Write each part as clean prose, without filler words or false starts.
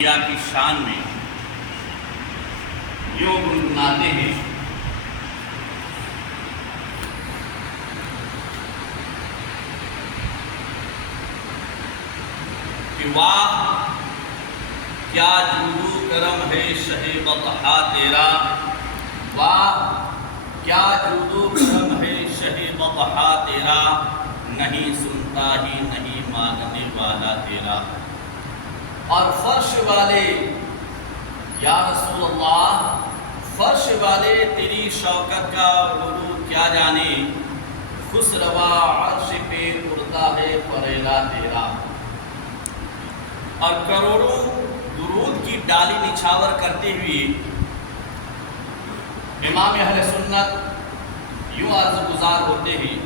کی شان میں یوں گنگناتے ہیں کہ واہ کیا جود و کرم ہے شہ بطحا تیرا، واہ کیا جود و کرم ہے شہ بطحا تیرا، نہیں سنتا ہی نہیں ماننے والا تیرا۔ اور فرش والے یا رسول اللہ، فرش والے تیری شوکت کا غلو کیا جانے، خسروا عرش پہ اڑتا ہے پریلا تیرا۔ اور کروڑوں درود کی ڈالی نچھاور کرتے ہوئے امام اہل سنت یوں عرض گزار ہوتے ہیں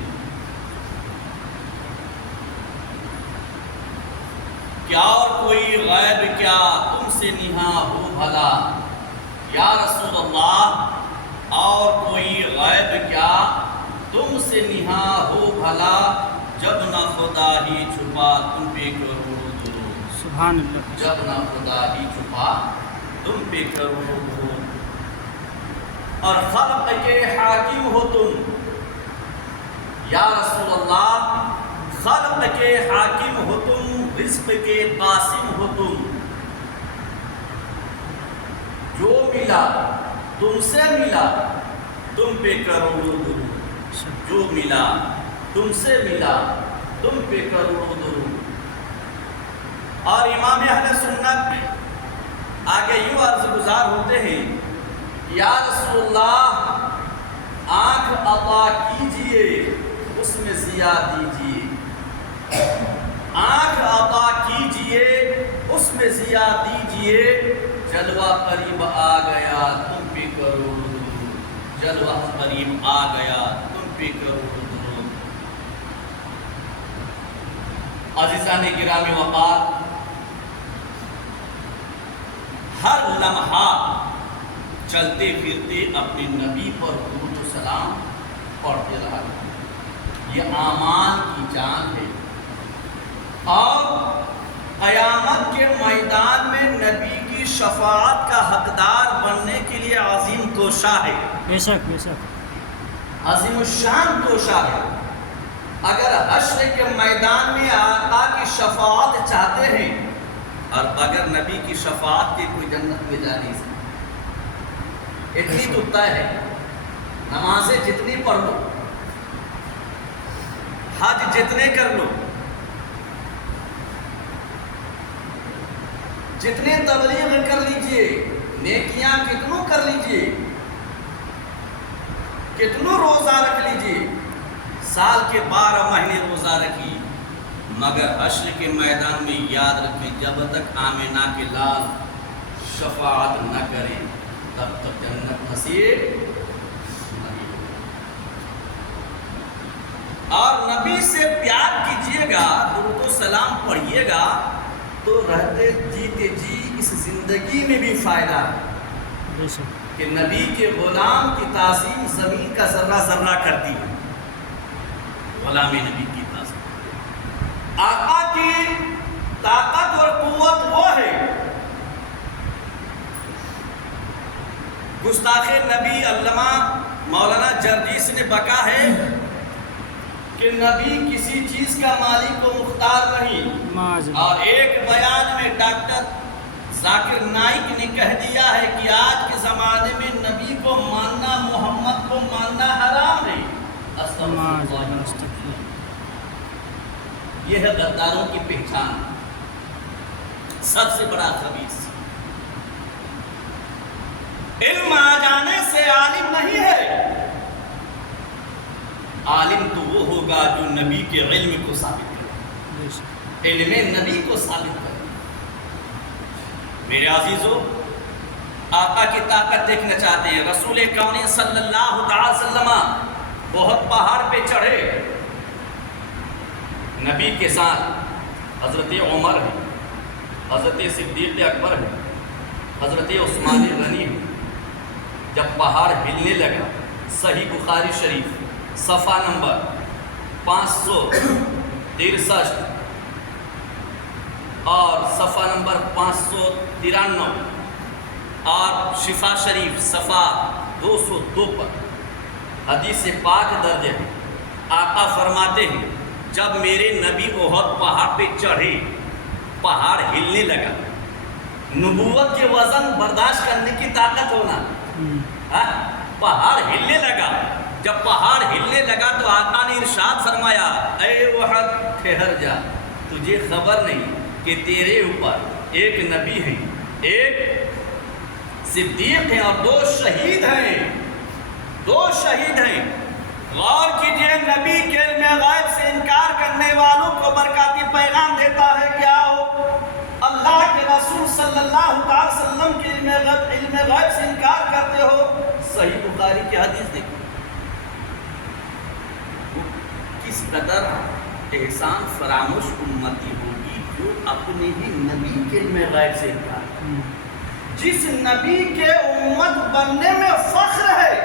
کیا اور کوئی غیب کیا تم سے نہاں ہو بھلا، یا رسول اللہ اور کوئی غیب کیا تم سے نہاں ہو بھلا، جب نہ خدا ہی چھپا تم پہ کروڑوں درود، سبحان اللہ، جب نہ خدا ہی چھپا تم پہ کروڑوں درود۔ اور خلق کے حاکم ہو تم، یا رسول اللہ خلق کے حاکم ہو تم، رزق کے قاسم ہو تم، جو ملا تم سے ملا تم پہ کروڑوں درود، جو ملا تم سے ملا تم پہ کروڑوں درود۔ اور امام اہل سنت آگے یوں عرض گزار ہوتے ہیں یا رسول اللہ آنکھ عطا کیجئے اس میں ضیا دیجئے، آنکھ عطا کیجئے اس میں ضیا دیجئے، جلوہ قریب آ گیا تم پہ کروڑوں درود، جلوہ قریب آ گیا تم پہ کروڑوں درود۔ عزیزان گرامی وقار، ہر لمحہ چلتے پھرتے اپنے نبی پر درود و سلام پڑھتے رہا، یہ اعمال کی جان ہے۔ اور قیامت کے میدان میں نبی کی شفاعت کا حقدار بننے کے لیے عظیم کوشاں ہے، بے شک بے شک، عظیم الشان کوشاں ہے۔ اگر حشر کے میدان میں آقا کی شفاعت چاہتے ہیں اور اگر نبی کی شفاعت کے کوئی جنت میں جا نہیں سکتے، اتنی تو طے ہے، نمازیں جتنی پڑھ لو، حج جتنے کر لو، جتنے تبلیغ کر لیجئے، نیکیاں کتنوں کر لیجئے، کتنوں روزہ رکھ لیجئے، سال کے 12 مہینے روزہ رکھی، مگر حشر کے میدان میں یاد رکھیں جب تک آمنہ کے لال شفاعت نہ کریں تب تک جنت نصیب نہیں ہوگی۔ اور نبی سے پیار کیجئے گا، درود و سلام پڑھیے گا تو رہتے جیتے جی اس زندگی میں بھی فائدہ ہے بے شک، کہ نبی کے غلام کی تعظیم زمین کا ذرہ ذرہ کرتی ہے، غلام نبی کی تعظیم۔ آقا کی طاقت اور قوت وہ ہے، گستاخ نبی علامہ مولانا جرجیس نے بکا ہے کہ نبی کسی چیز کا مالک و مختار نہیں، معاذ اور ایک بیان میں ڈاکٹر ذاکر نائک نے کہہ دیا ہے کہ آج کے زمانے میں نبی کو ماننا محمد کو ماننا حرام ہے۔ معاذ استغفر اللہ، اللہ۔ یہ ہے غداروں کی پہچان، سب سے بڑا خبیث۔ علم آ جانے سے عالم نہیں ہے، عالم تو وہ ہوگا جو نبی کے علم کو ثابت کرے، بے شک، علم نبی کو ثابت کرے۔ میرے عزیزو، آقا کی طاقت دیکھنا چاہتے ہیں، رسول کون صلی اللہ تعالی وسلم بہت پہاڑ پہ چڑھے، نبی کے ساتھ حضرت عمر ہے، حضرت صدیق اکبر ہے، حضرت عثمان غنی ہے۔ جب پہاڑ ہلنے لگا، صحیح بخاری شریف صفحہ نمبر 563، اور صفحہ نمبر 593 اور شفا شریف صفحہ 202 پر حدیث پاک درج ہے۔ آقا فرماتے ہیں جب میرے نبی احد پہاڑ پہ چڑھے پہاڑ ہلنے لگا۔ نبوت کے وزن برداشت کرنے کی طاقت ہونا، پہاڑ ہلنے لگا۔ جب پہاڑ ہلنے لگا تو آقا نے ارشاد فرمایا اے احد ٹھہر جا، تجھے خبر نہیں کہ تیرے اوپر ایک نبی ہے، ایک صدیق ہے اور 2 شہید ہیں، 2 شہید ہیں۔ غور کیجئے، نبی کے علم غیب سے انکار کرنے والوں کو برکاتی پیغام دیتا ہے کیا ہو؟ اللہ کے رسول صلی اللہ علیہ وسلم کے علم غیب سے انکار کرتے ہو۔ صحیح بخاری کی حدیث دیکھو، کس قدر احسان فراموش امتی ہوگی جو اپنے ہی نبی کے علم غیب سے انکار، جس نبی کے امت بننے میں فخر ہے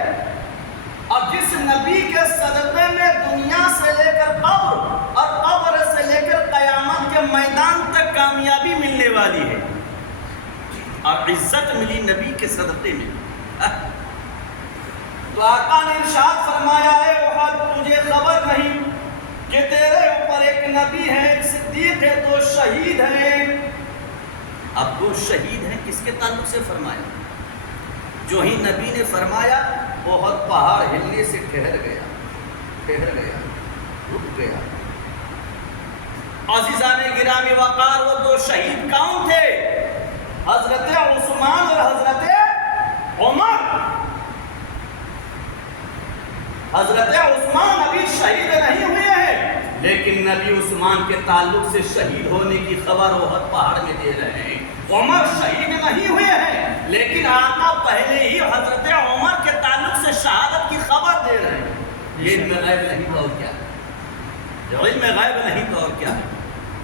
اور جس نبی کے صدقے میں دنیا سے لے کر قبر اور قبر سے لے کر قیامت کے میدان تک کامیابی ملنے والی ہے اور عزت ملی نبی کے صدقے میں۔ تو آقا نے ارشاد فرمایا ہے احد تجھے خبر نہیں کہ تیرے اوپر ایک نبی ہے، ایک صدیق ہے، 2 شہید ہیں۔ اب 2 شہید ہیں کس کے تعلق سے فرمایا؟ جو ہی نبی نے فرمایا بہت پہاڑ ہلنے سے ٹھہر گیا، رک گیا۔ عزیزان گرامی وقار وہ 2 شہید کون تھے؟ حضرت عثمان اور حضرت عمر۔ حضرت عثمان ابھی شہید نہیں ہوئے ہیں لیکن نبی عثمان کے تعلق سے شہید ہونے کی خبر احد پہاڑ میں دے رہے ہیں۔ عمر شہید نہیں ہوئے ہیں لیکن آقا پہلے ہی حضرت عمر کے تعلق سے شہادت کی خبر دے رہے ہیں۔ یہ علم غیب نہیں تو اور کیا ہے؟ علم غیب نہیں تو اور کیا ہے؟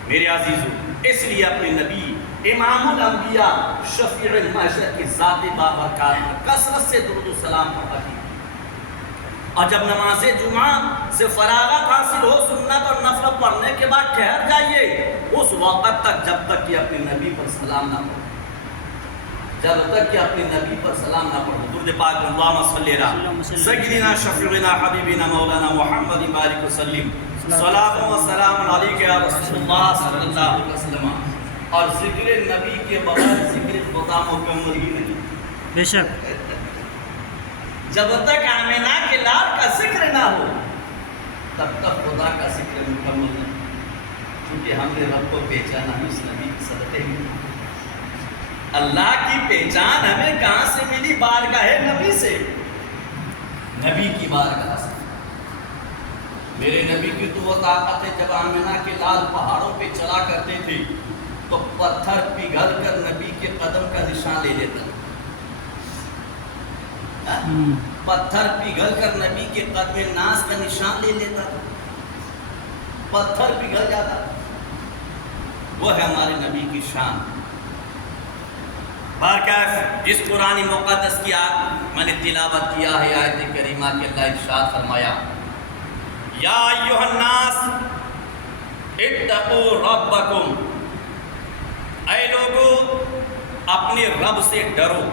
میرے عزیزو، اس لیے اپنے نبی امام الانبیاء شفیع المحشر کی ذات بابرکات کثرت سے درود و سلام پڑھیں، اور جب نماز جمعہ سے فراغت حاصل ہو سنت اور نفل پڑھنے کے بعد ٹھہر جائیے اس وقت تک جب تک کہ اپنے نبی پر سلام نہ پڑھو، جب تک کہ اپنے نبی پر سلام نہ پڑھو۔ درود پاک اللہم صلی علی سیدنا شفیعنا حبیبنا مولانا محمد بارک وسلم، صلاۃ و سلام علیک یا رسول اللہ صلی اللہ علیہ وسلم۔ اور ذکر نبی کے بغیر ذکر خدا مکمل ہی نہیں۔ بے شک جب تک آمینہ کے لال کا ذکر نہ ہو تب تک خدا کا ذکر مکمل نہیں، کیونکہ ہم نے رب کو پہچانا اس نبی کے صدقے میں۔ اللہ کی پہچان ہمیں کہاں سے ملی؟ بارگاہ نبی سے، نبی کی بارگاہ سے۔ میرے نبی کی تو وہ طاقت ہے جب آمینہ کے لال پہاڑوں پہ چلا کرتے تھے تو پتھر پگھل کر نبی کے قدم کا نشان لے لیتا، پتھر پگھل کر نبی کے قدم ناز کا نشان لے لیتا، پتھر پگھل جاتا۔ وہ ہے ہمارے نبی کی شان۔ بارکیف جس قرآن مقدس کی میں نے تلاوت کیا ہے آیت کریمہ کے اللہ ارشاد فرمایا یا ایھا الناس اتقوا ربکم، اے لوگو اپنے رب سے ڈرو،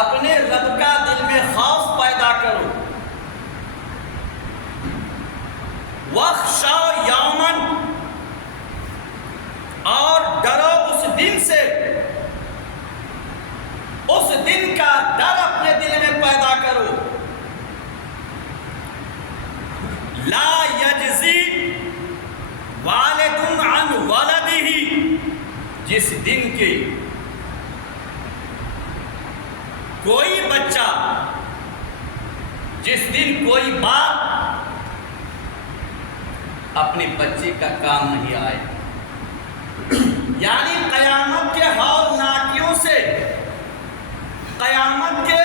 اپنے رب کا دل میں خوف پیدا کرو۔ وَاخْشَوْا یَوْمًا، اور ڈرو اس دن سے، اس دن کا ڈر اپنے دل میں پیدا کرو۔ لا یجزی والد عن ولدہ، جس دن کے کوئی بچہ، جس دن کوئی باپ اپنے بچے کا کام نہیں آئے، یعنی قیامت کے ہولناکیوں سے، قیامت کے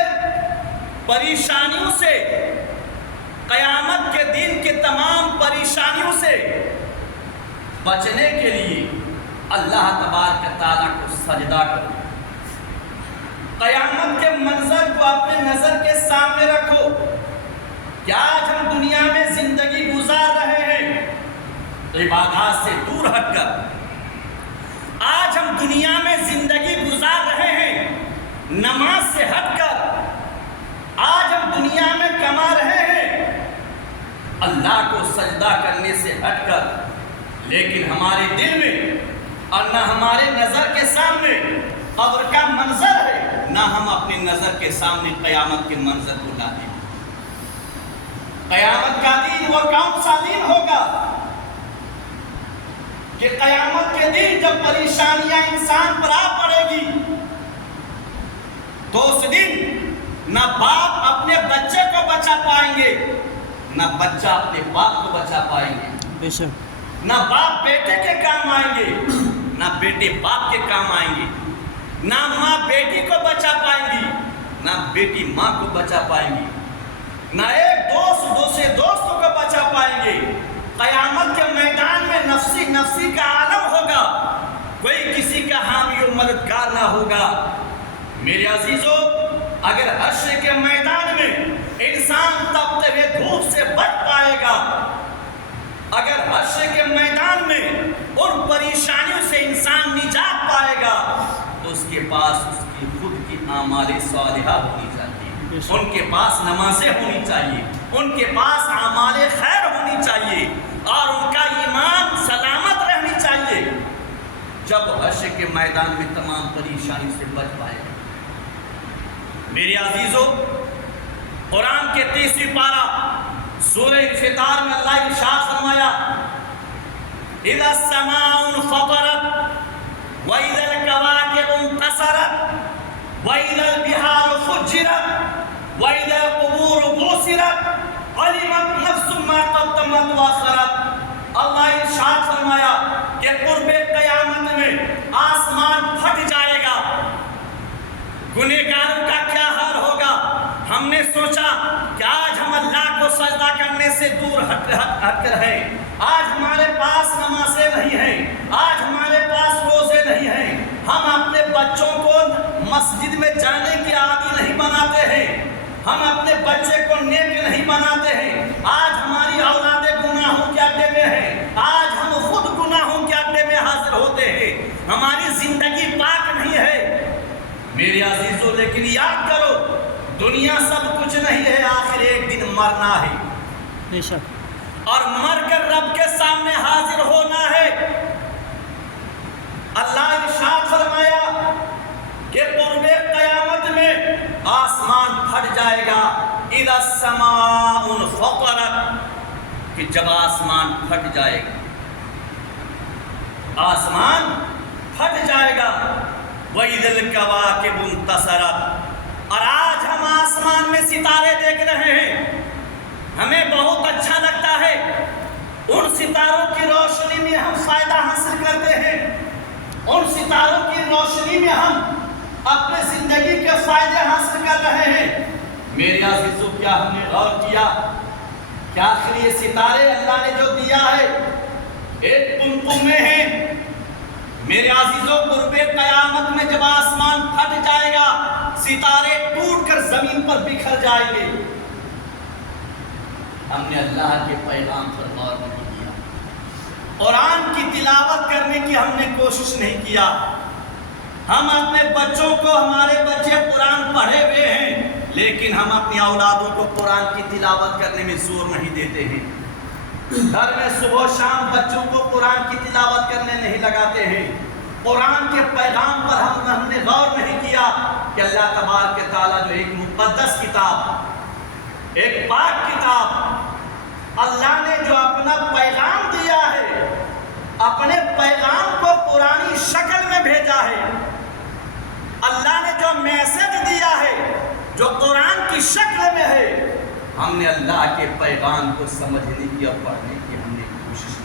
پریشانیوں سے، قیامت کے دن کے تمام پریشانیوں سے بچنے کے لیے اللہ تبارک تعالیٰ کو سجدہ کرو۔ قیامت کے منظر کو اپنے نظر کے سامنے رکھو کہ آج ہم دنیا میں زندگی گزار رہے ہیں عبادات سے دور ہٹ کر، آج ہم دنیا میں زندگی گزار رہے ہیں نماز سے ہٹ کر، آج ہم دنیا میں کما رہے ہیں اللہ کو سجدہ کرنے سے ہٹ کر، لیکن ہمارے دل میں اور نہ ہمارے نظر کے سامنے قبر کا منظر ہے، نہ ہم اپنی نظر کے سامنے قیامت کے منظر کو لاتے ہیں۔ قیامت کا دن وہ کون سا دن ہوگا کہ قیامت کے دن جب پریشانیاں انسان پر آ پڑے گی تو اس دن نہ باپ اپنے بچے کو بچا پائیں گے، نہ بچہ اپنے باپ کو بچا پائیں گے، بے شک نہ باپ بیٹے کے کام آئیں گے، نہ بیٹے باپ کے کام آئیں گے، نہ ماں بیٹی کو بچا پائیں گی، نہ بیٹی ماں کو بچا پائیں گی، نہ ایک دوست دوسرے دوستوں کو بچا پائیں گے۔ قیامت کے میدان میں نفسی نفسی کا عالم ہوگا، کوئی کسی کا حامی و مددگار نہ ہوگا۔ میرے عزیزو، اگر حشر کے میدان میں انسان تپتے ہوئے دھوپ سے بچ پائے گا، اگر حشر کے میدان میں ان پریشانیوں سے انسان نجات پائے گا تو اس کے پاس اس کی خود کی اعمال صالحہ ہونی چاہیے، ان کے پاس نمازیں ہونی چاہیے، ان کے پاس اعمال خیر ہونی چاہیے، اور ان کا ایمان سلامت رہنی چاہیے، جب حشر کے میدان میں تمام پریشانی سے بچ پائے گا۔ میرے عزیزو، قرآن کے 30ویں پارہ سورہ انفطار میں اللہ ارشاد فرمایا، اذا السماء انفطرت واذا الكواكب انتصرت واذا البحار فجرت واذا القبور بعثرت علمت نفس ما قدمت واخرت۔ اللہ ارشاد فرمایا کہ قرب قیامت میں آسمان پھٹ جائے گا، گنہگاروں کا کیا حال ہوگا۔ ہم نے سوچا کہ آج ہم اللہ کو سجدہ کرنے سے دور ہٹ کر ہیں، آج ہمارے پاس نمازیں نہیں ہیں، آج ہمارے پاس روزے نہیں ہیں، ہم اپنے بچوں کو مسجد میں جانے کے عادی نہیں بناتے ہیں، ہم اپنے بچے کو نیک نہیں بناتے ہیں، آج ہماری اولادیں گناہوں کے اڈے میں ہیں، آج ہم خود گناہوں کے اڈے میں حاضر ہوتے ہیں، ہماری زندگی پاک نہیں ہے۔ میرے عزیزو، لیکن یاد کرو، دنیا سب کچھ نہیں ہے، آخر ایک دن مرنا ہے، بے شک اور مر کر رب کے سامنے حاضر ہونا ہے۔ اللہ ارشاد فرمایا کہ قرب قیامت میں آسمان پھٹ جائے گا، اذا السماء انفطرت، کہ جب آسمان پھٹ جائے گا، آسمان پھٹ جائے گا، وَإِذَا الْكَوَاكِبُ انتَصَرَتْ، اور آج ہم آسمان میں ستارے دیکھ رہے ہیں، ہمیں بہت اچھا لگتا ہے، ان ستاروں کی روشنی میں ہم فائدہ حاصل کرتے ہیں، ان ستاروں کی روشنی میں ہم اپنے زندگی کے فائدے حاصل کر رہے ہیں۔ میرے عزیزو، کیا ہم نے غور کیا کہ آخر یہ ستارے اللہ نے جو دیا ہے ایک تم میں ہیں؟ میرے عزیزو، قرب قیامت میں جب آسمان پھٹ جائے گا، ستارے ٹوٹ کر زمین پر بکھر جائیں گے۔ ہم نے اللہ کے پیغام پر غور نہیں کیا، قرآن کی تلاوت کرنے کی ہم نے کوشش نہیں کیا، ہم اپنے بچوں کو، ہمارے بچے قرآن پڑھے ہوئے ہیں، لیکن ہم اپنی اولادوں کو قرآن کی تلاوت کرنے میں زور نہیں دیتے ہیں، گھر میں صبح و شام بچوں کو قرآن کی تلاوت کرنے نہیں لگاتے ہیں، قرآن کے پیغام پر ہم نے غور نہیں کیا کہ اللہ تبارک و تعالیٰ جو ایک مقدس کتاب، ایک پاک کتاب، اللہ نے جو اپنا پیغام دیا ہے، اپنے پیغام کو قرآنی شکل میں بھیجا ہے، اللہ نے جو میسج دیا ہے جو قرآن کی شکل میں ہے، ہم نے اللہ کے پیغام کو سمجھنے کی اور پڑھنے کی ہم نے کوشش کی۔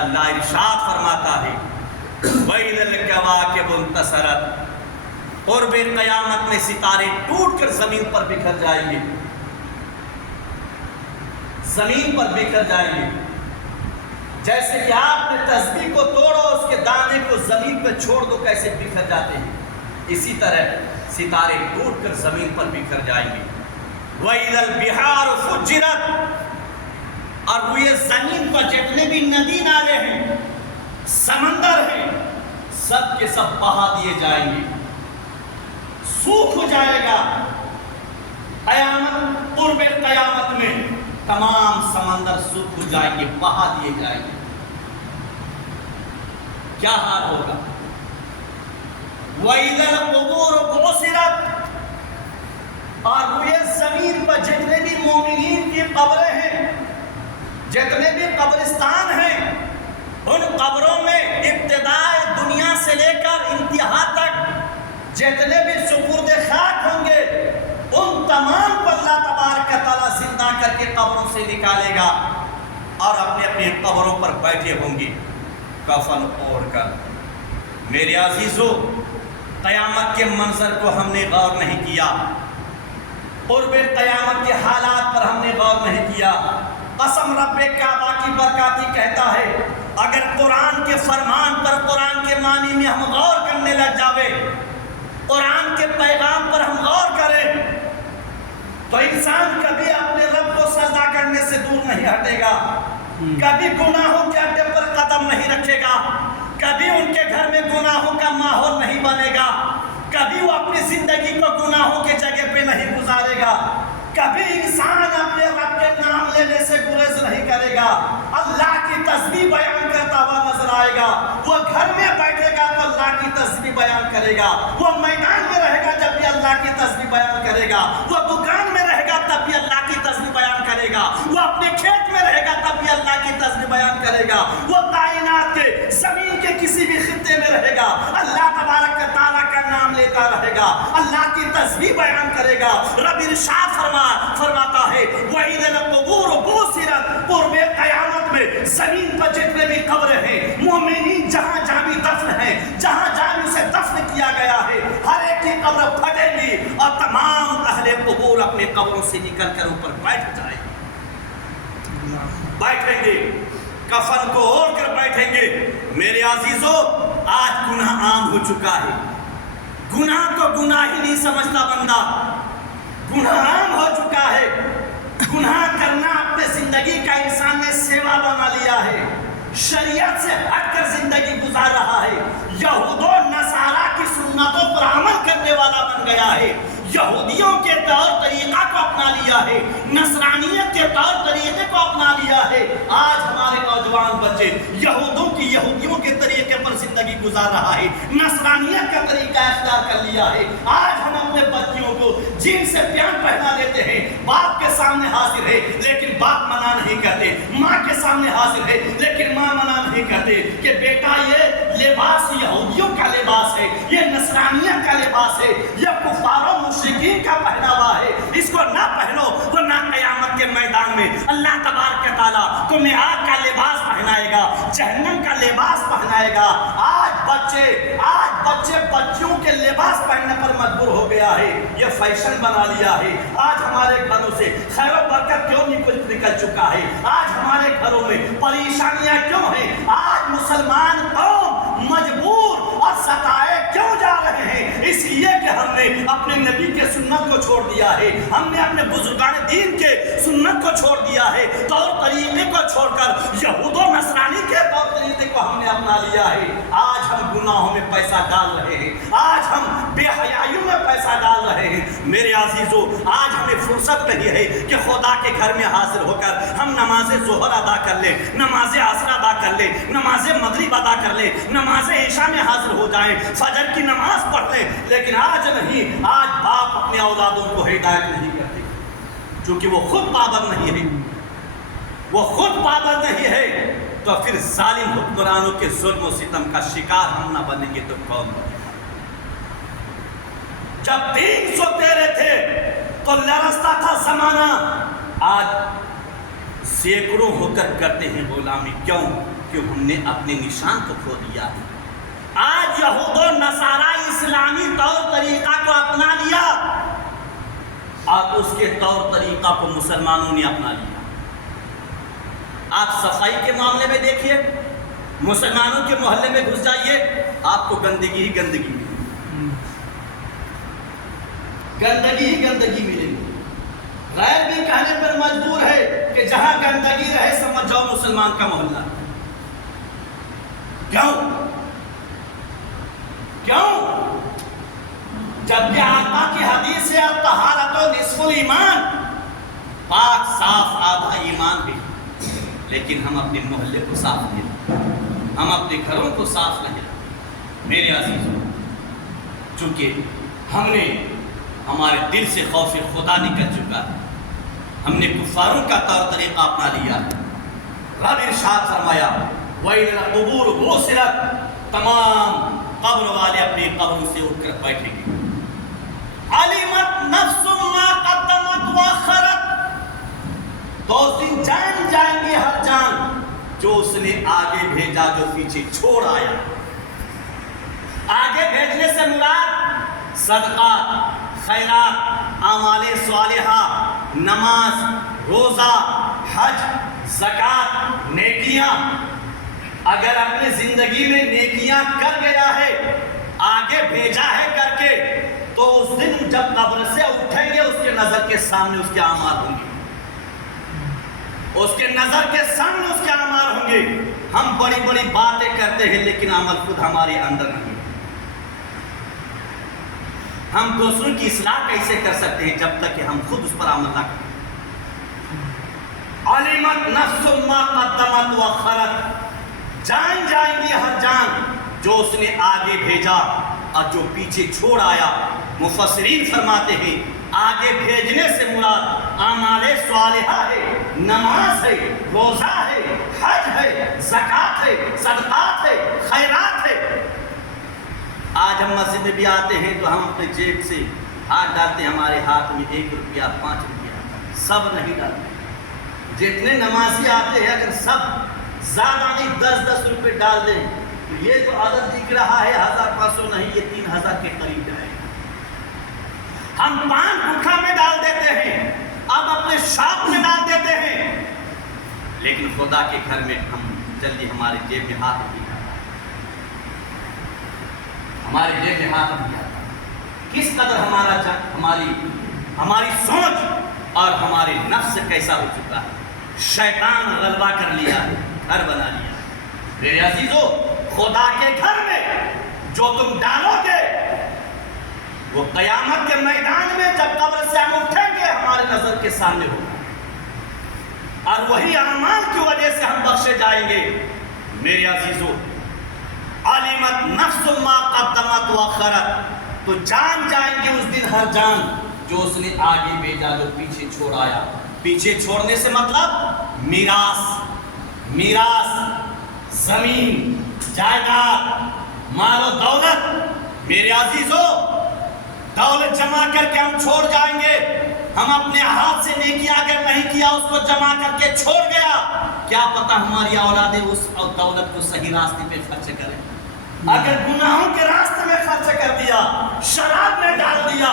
اللہ ارشاد فرماتا ہے، وَإِذَا الْكَوَاكِبُ انتَصَرَتْ، قرب قیامت میں ستارے ٹوٹ کر زمین پر بکھر جائیں گے، زمین پر بکھر جائیں گے، جیسے کہ آپ نے تسبیح کو توڑو، اس کے دانے کو زمین پہ چھوڑ دو، کیسے بکھر جاتے ہیں، اسی طرح ستارے ٹوٹ کر زمین پر بکھر جائیں گے۔ وَإِذَا الْبِحَارُ فُجِّرَتْ، اور وہ یہ زمین پر جتنے بھی ندی نالے ہیں سمندر ہیں، سب کے سب بہا دیے جائیں گے، سوکھ ہو جائے گا۔ قیامت، قرب قیامت میں تمام سمندر سوکھ ہو جائیں گے، بہا دیے جائیں گے۔ کیا حال ہوگا؟ وَإِذَا الْقُبُورُ بُعْثِرَتْ، اور روئے زمین پر جتنے بھی مومنین کی قبریں ہیں، جتنے بھی قبرستان ہیں، ان قبروں میں ابتدائے دنیا سے لے کر انتہا تک جتنے بھی سپرد خاک ہوں گے، ان تمام کو اللہ تبارک تعالیٰ زندہ کر کے قبروں سے نکالے گا اور اپنے اپنے قبروں پر بیٹھے ہوں گے کفن اوڑھ کر۔ میرے عزیزو، قیامت کے منظر کو ہم نے غور نہیں کیا، قرب قیامت کے حالات پر ہم نے غور نہیں کیا۔ قسم رب کعبہ کی برکاتی کہتا ہے، اگر قرآن کے فرمان پر، قرآن کے معنی میں ہم غور کرنے لگ جاوے، قرآن کے پیغام پر ہم غور کریں، تو انسان کبھی اپنے رب کو سجدہ کرنے سے دور نہیں ہٹے گا، کبھی گناہوں کے اڈے پر قدم نہیں رکھے گا، کبھی ان کے گھر میں گناہوں کا ماحول نہیں بنے گا، کبھی وہ اپنی زندگی کو گناہوں کے جگہ پہ نہیں گزارے گا، کبھی انسان اپنے رب کے نام لینے سے گریز نہیں کرے گا، اللہ کی تسبیح بیان کرتا ہوا نظر آئے گا۔ وہ گھر میں بیٹھے گا تو اللہ کی تسبیح بیان کرے گا، وہ میدان میں رہے گا جب بھی اللہ کی تسبیح بیان کرے گا، وہ دکان میں رہے گا تب بھی اللہ کی تسبیح بیان کرے گا، وہ اپنے کھیت میں رہے گا تب بھی اللہ کی تسبیح بیان کرے گا، وہ کائنات کے زمین کے کسی بھی خطے میں رہے گا، اللہ تبارک تعالیٰ کا نام لیتا رہے گا، اللہ کی تسبیح بیان کرے گا۔ رب ارشاد فرماتا ہے وَإِذَا الْقُبُورُ بُعْثِرَتْ، قرب قیامت میں زمین پر جتنے بھی قبریں ہیں، مومنین جہاں جہاں بھی دفن ہیں، جہاں جہاں بھی اسے دفن کیا گیا ہے، ہر ایک کی قبر پھٹے گی اور تمام اہل قبور اپنے قبروں سے نکل کر اوپر بیٹھ جائیں گے، بیٹھیں گے، کفن کو اوڑھ کر بیٹھیں گے۔ میرے عزیزو، آج گناہ عام ہو چکا ہے، گناہ کو گناہ ہی نہیں سمجھتا بندہ، گناہ عام ہو چکا ہے، گناہ کرنا اپنے زندگی کا انسان نے سیوا بنا لیا ہے، شریعت سے ہٹ کر زندگی گزار رہا ہے، یہود و نصارہ کی سنتوں پر عمل کرنے والا بن گیا ہے، یہودیوں کے طور طریقہ کو اپنا لیا ہے، نصرانیت کے طور طریقے کو اپنا لیا ہے۔ آج ہمارے نوجوان بچے یہودیوں کے طریقے پر زندگی گزار رہا ہے، نصرانیت کا طریقہ اختیار کر لیا ہے۔ آج ہم اپنے بچیوں کو جن سے پیان پہنا دیتے ہیں، باپ کے سامنے حاضر ہے لیکن باپ منع نہیں کرتے، ماں کے سامنے حاضر ہے لیکن ماں منع نہیں کرتے کہ بیٹا یہ لباس یہودیوں کا لباس ہے، یہ نصرانیت کا لباس ہے، یہ کفاروں مشرکین کا پہناوا ہے، اس کو نہ پہنو ورنہ قیامت کے میدان میں اللہ تبارک تعالیٰ تمہیں آگ کا لباس پہنائے گا، جہنم کا لباس پہنائے گا۔ آج بچے بچیوں کے لباس پہننے پر مجبور ہو گیا ہے، یہ فیشن بنا لیا ہے۔ آج ہمارے گھروں سے خیر و برکت کیوں نکل چکا ہے؟ آج ہمارے گھروں میں پریشانیاں کیوں ہیں؟ آج مسلمان قوم مجبور اور ستائے کیوں جا رہے ہیں؟ اس لیے کہ ہم نے اپنے نبی کے سنت کو چھوڑ دیا ہے، ہم نے اپنے بزرگان دین کے سنت کو چھوڑ دیا ہے، طور طریقے کو چھوڑ کر یہود و نصرانی کے طور طریقے کو ہم نے اپنا لیا ہے۔ آج ہم گناہوں میں پیسہ ڈال رہے ہیں، آج ہم بے حیائیوں میں پیسہ ڈال رہے ہیں۔ میرے عزیزو، آج ہمیں فرصت نہیں ہے کہ خدا کے گھر میں حاضر ہو کر ہم نماز ظہر ادا کر لیں، نماز عصر ادا کر لیں، نماز مغرب ادا کر لیں، نماز عشاء میں حاضر ہو جائیں، فجر کی نماز پڑھ لیں، لیکن آج نہیں۔ آج باپ اپنے اولادوں کو ہدایت نہیں کرتے چونکہ وہ خود پابند نہیں ہے، وہ خود پابند نہیں ہے، تو پھر ظالم حکمرانوں کے ظلم و ستم کا شکار ہم نہ بنیں گے تو کون بنے گا؟ جب 300 تیرے تھے تو لرزتا تھا زمانہ، آج سینکڑوں ہو کر کرتے ہیں غلامی، کیوں؟ کہ ہم نے اپنے نشان کو کھو دیا ہے۔ آج یہود و نصارہ اسلامی طور طریقہ کو اپنا لیا اور اس کے طور طریقہ کو مسلمانوں نے اپنا لیا۔ آپ صفائی کے معاملے میں دیکھیے، مسلمانوں کے محلے میں گھس جائیے، آپ کو گندگی ہی گندگی ملے گی، گندگی ہی گندگی ملے گی۔ غیر بھی کہنے پر مجبور ہے کہ جہاں گندگی رہے سمجھ جاؤ مسلمان کا محلہ۔ کیوں؟ کیوں؟ جبکہ آقا کی حدیث ہے الطہارۃ نصف الایمان، پاک صاف آدھا ایمان بھی، لیکن ہم اپنے محلے کو صاف نہیں رکھتے، ہم اپنے گھروں کو صاف نہیں رکھتے۔ میرے عزیزوں، چونکہ ہم نے ہمارے دل سے خوف خدا نکل چکا ہے، ہم نے کفاروں کا طور طریقہ اپنا لیا ہے۔ رب ارشاد فرمایا وَإِذَا الْقُبُورُ بُعْثِرَتْ، تمام قبر والے اپنی قبروں سے اٹھ کر بیٹھیں گے۔ عَلِمَتْ نَفْسٌ مَا قَدَّمَتْ وَأَخَّرَتْ، تو اس دن جان جائیں گے ہر جان جو اس نے آگے بھیجا جو پیچھے چھوڑ آیا۔ آگے بھیجنے سے مراد صدقہ، خیرات، اعمال صالحہ، نماز، روزہ، حج، زکوٰۃ، نیکیاں۔ اگر اپنی زندگی میں نیکیاں کر گیا ہے، آگے بھیجا ہے کر کے، تو اس دن جب قبر سے اٹھیں گے اس کے نظر کے سامنے اس کے اعمال ہوں گے، اس کے نظر کے سامنے اس کے اعمال ہوں گے۔ ہم بڑی بڑی باتیں کرتے ہیں لیکن عمل خود ہمارے اندر نہیں۔ ہم دوسروں کی اصلاح کیسے کر سکتے ہیں جب تک کہ ہم خود اس پر عمل نہ کریں؟ علمت نفس ما قدمت وأخرت، جان جائیں گی ہر جان جو اس نے آگے بھیجا اور جو پیچھے چھوڑ آیا۔ مفسرین فرماتے ہیں آگے بھیجنے سے مراد اعمال صالحہ ہے، نماز ہے، روزہ ہے، حج ہے، زکوٰۃ ہے، صدقات ہے، خیرات ہے۔ آج ہم مسجد میں بھی آتے ہیں تو ہم اپنے جیب سے ہاتھ ڈالتے ہیں، ہمارے ہاتھ میں 1 روپیہ 5 روپیہ، سب نہیں ڈالتے۔ جتنے نمازی آتے ہیں اگر سب زیادہ نہیں 10-10 روپے ڈال دیں تو یہ تو عدد دکھ رہا ہے 1500 نہیں، یہ 3000 کے قریب جائے گا۔ ہم پان گٹھا میں ڈال دیتے ہیں، اب اپنے شاپ میں ڈال دیتے ہیں، لیکن خدا کے گھر میں ہم جلدی ہمارے جیب میں ہاتھ نہیں ڈالتا، ہمارے جیب میں ہاتھ نہیں ڈالتا۔ کس قدر ہماری سوچ اور ہمارے نفس کیسا ہو چکا ہے۔ شیطان غلبہ کر لیا ہے، گھر بنا لیا ہے۔ میرے عزیزو، خدا کے گھر میں جو تم ڈالو گے وہ قیامت کے میدان میں جب قبر سے ہم اٹھیں گے ہمارے نظر کے سامنے ہوگا، اور وہی اعمال کی وجہ سے ہم بخشے جائیں گے۔ میرے عزیزو، علمت نفس ما قدمت وأخرت، تو جان جائیں گے اس دن ہر جان جو اس نے آگے بھیجا جو پیچھے چھوڑ آیا۔ پیچھے چھوڑنے سے مطلب میراث، زمین، جائیداد، مال و دولت۔ میرے عزیزو، دولت جمع کر کے ہم چھوڑ جائیں گے، ہم اپنے ہاتھ سے نیکیاں اگر نہیں کیا اس کو جمع کر کے چھوڑ گیا، کیا پتہ ہماری اولادیں اس دولت کو صحیح راستے پہ خرچ کریں۔ اگر گناہوں کے راستے میں خرچ کر دیا، شراب میں ڈال دیا،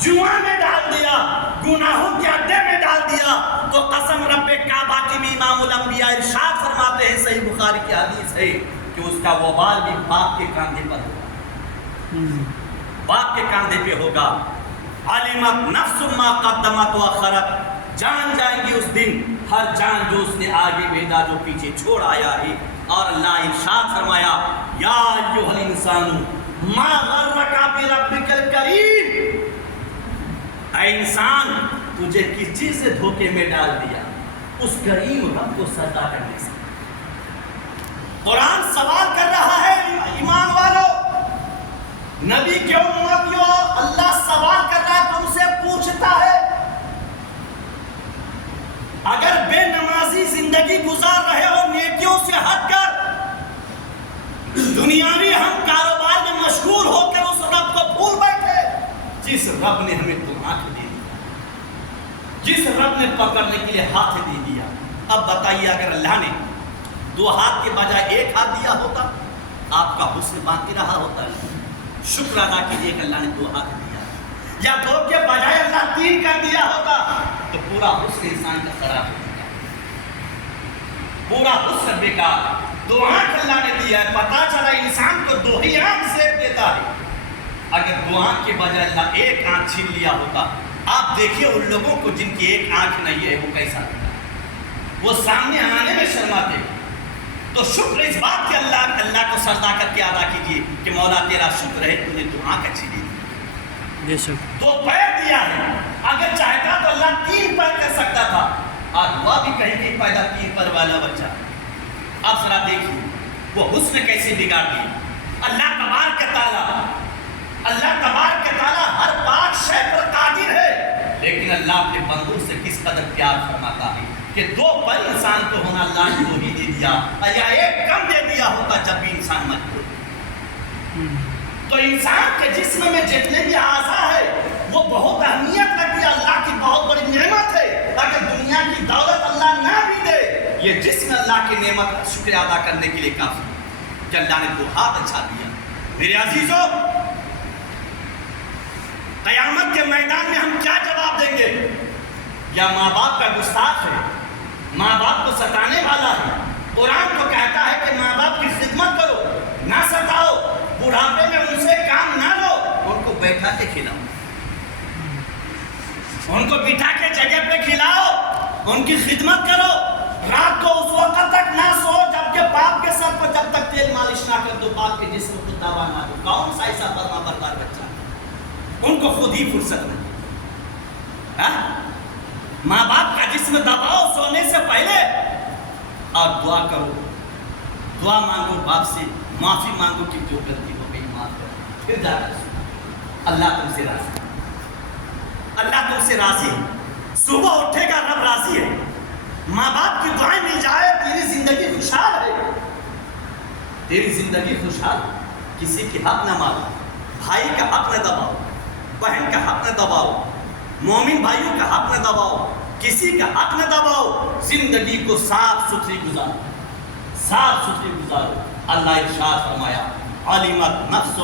جوا میں ڈال دیا، گناہوں کے اڈے میں ڈال دیا، تو قسم رب کعبہ کی بھی امام الانبیاء ارشاد فرماتے ہیں، صحیح بخاری کی حدیث ہے کہ اس کا وبال بھی باپ کے کاندھے پر ہوگا، باپ کے کاندھے پہ ہوگا۔ علمت نفس ما قدمت وأخرت، جان جائیں گی اس دن ہر جان جو اس نے آگے بھیجا جو پیچھے چھوڑ آیا ہے۔ اور اللہ ارشاد فرمایا یا ایھا الانسان ما غرک بربک الکریم، اے انسان تجھے کس چیز سے دھوکے میں ڈال دیا؟ اس کریم رب کو سجدہ کرنے سے۔ قرآن سوال کر رہا ہے ایمان والو، نبی کے امتیوں، اللہ سوال کر رہا ہے، تم سے پوچھتا ہے اگر بے نمازی زندگی گزار رہے ہو نیکیوں سے ہٹ کر، دنیاوی ہم کاروبار میں مشغول ہو کر اس رب کو بھول بیٹھے جس رب نے ہمیں دو آنکھ دے دی، جس رب نے پکڑنے کے لیے ہاتھ دے دیا۔ اب بتائیے اگر اللہ نے 2 ہاتھ کے بجائے 1 ہاتھ دیا ہوتا، آپ کا حسن باقی رہا ہوتا؟ شکر ادا کیجیے کہ اللہ نے 2 ہاتھ دیا، یا 2 کے بجائے اللہ 3 کر دیا ہوتا تو پورا حسن انسان کا خراب ہو جاتا، پورا حسن بیکار۔ 2 آنکھ اللہ نے دیا ہے، پتا چلا انسان کو 2 ہی آنکھ سے دیتا ہے۔ اگر 2 آنکھ کے بجائے اللہ 1 آنکھ چھین لیا ہوتا، آپ دیکھیے ان لوگوں کو جن کی 1 آنکھ نہیں ہے وہ کیسا، وہ سامنے آنے میں شرماتے، تو شکر اس بات کہ اللہ کو سجدہ کر کے ادا کیجیے کہ مولا تیرا شکر ہے تو نے دعا کچھی دی، بے شک 2 پیر دیا ہے، اگر چاہتا تو اللہ 3 پیر کر سکتا تھا، اور ہوا بھی کہیں نہیں پیدا 3 پیر والا بچہ۔ اب ذرا دیکھیے وہ حسن کیسے بگاڑ دی۔ اللہ تبارک تعالیٰ ہر پاک شے پر قادر ہے، لیکن اللہ اپنے بندوں سے کس قدر پیار فرماتا ہے کہ 2 پیر انسان کو ہونا اللہ نے 2 ہی دے دیا، یا 1 کم دے دیا ہوتا جب بھی انسان مجبور۔ تو انسان کے جسم میں جتنے بھی اعضاء ہے وہ بہت اہمیت رکھتی ہے، اللہ کی بہت بڑی نعمت ہے۔ اگر دنیا کی دولت اللہ نہ بھی دے، یہ جسم اللہ کی نعمت کا شکر ادا کرنے کے لیے کافی ہے کہ اللہ نے 2 ہاتھ اچھا دیا۔ میرے عزیزوں، قیامت کے میدان میں ہم کیا جواب دیں گے؟ یا ماں باپ کا گستاخ ہے، ماں باپ کو ستانے والا ہے۔ قرآن کو کہتا ہے کہ ماں باپ کی خدمت کرو، نہ ستاؤ، بڑھاپے میں ان سے کام نہ لو، ان کو بیٹھا کے کھلاؤ، ان کو بٹھا کے جگہ پہ کھلاؤ، ان کی خدمت کرو۔ رات کو اس وقت تک نہ سو جب کہ باپ کے سر پر جب تک تیل مالش نہ کر دو، باپ کے جسم کو دوا نہ دو۔ کون سا ایسا فرما بردار بچہ؟ ان کو خود ہی فرصت نہیں۔ ماں باپ کا جسم دباؤ سونے سے پہلے، اور دعا کرو، دعا مانگو، باپ سے معافی مانگو کہ جو غلطی ہو گئی معاف کرو، پھر جا کر سو۔ اللہ تم سے راضی ہے، اللہ تم سے راضی ہے، صبح اٹھے گا رب راضی ہے۔ ماں باپ کی دعائیں مل جائے، تیری زندگی خوشحال ہے، تیری زندگی خوشحال ہے۔ کسی کی حق نہ مارو، بھائی کا حق نہ دباؤ، بہن کا حق نہ دباؤ، مومن بھائیوں کا حق نہ دباؤ، کسی کا حق نہ دباؤ۔ زندگی کو صاف ستھری گزارو، صاف ستھری گزارو۔ اللہ ارشاد فرمایا، علمت نفس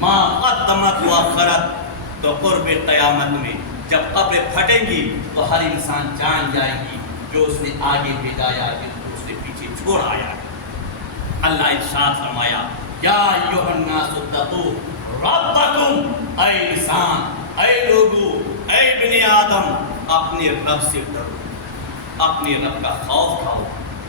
ما قدمت واخرت۔ تو قرب قیامت میں جب قبریں پھٹیں گی تو ہر انسان جان جائے گی جو اس نے آگے بھیجایا ہے، جو اس نے پیچھے چھوڑ آیا ہے۔ اللہ ارشاد فرمایا، یا ایھا الناس اتقوا ربکم، اے انسان، اے لوگو، اے ابن آدم، اپنے رب سے ڈرو، اپنے رب کا خوف کھاؤ،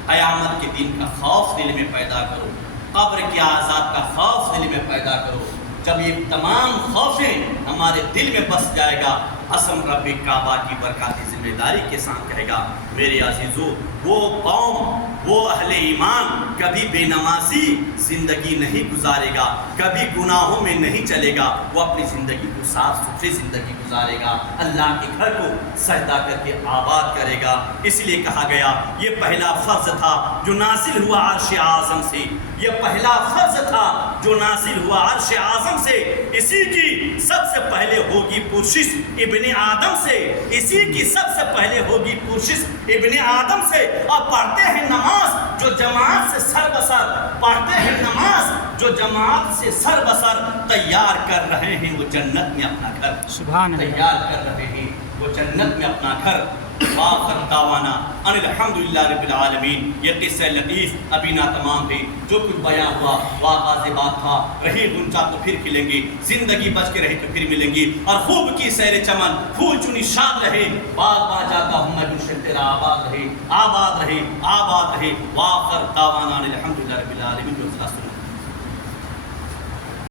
قیامت کے دن کا خوف دل میں پیدا کرو، قبر کے عذاب کا خوف دل میں پیدا کرو۔ جب یہ تمام خوفیں ہمارے دل میں بس جائے گا، قسم رب کعبہ کی برکاتی ذمہ داری کے ساتھ کہے گا، میرے عزیزو، وہ قوم، وہ اہل ایمان کبھی بے نمازی زندگی نہیں گزارے گا، کبھی گناہوں میں نہیں چلے گا، وہ اپنی زندگی کو صاف ستھری زندگی گزارے گا، اللہ کے گھر کو سجدہ کر کے آباد کرے گا۔ اس لیے کہا گیا یہ پہلا فرض تھا جو نازل ہوا عرش اعظم سے، یہ پہلا فرض تھا جو نازل ہوا عرش اعظم سے۔ اسی کی سب سے پہلے ہوگی پرشش ابن آدم سے، اسی کی سب سے پہلے ہوگی پرشش ابن آدم سے۔ اور پڑھتے ہیں نماز جو جماعت سے سر بسر، پڑھتے ہیں نماز جو جماعت سے سر بسر، تیار کر رہے ہیں وہ جنت میں اپنا گھر، سبحان اللہ، تیار کر رہے ہیں وہ جنت میں اپنا گھر۔ وآخر دعوانا ان الحمدللہ رب العالمین۔ یہ قصہ لطیف ابھی نہ تمام ہے، جو کچھ بیان ہوا وہ آغاز بات تھا۔ رہی غنچہ تو پھر کھلیں گی، زندگی بچ کے رہی تو پھر ملیں گی، اور خوب کی سیر چمن پھول چنی شاد رہے، باغ باں جاتا ہوں میں گلشن تیرا آباد رہے، آباد رہے، آباد رہے۔ وآخر دعوانا ان الحمدللہ رب العالمین۔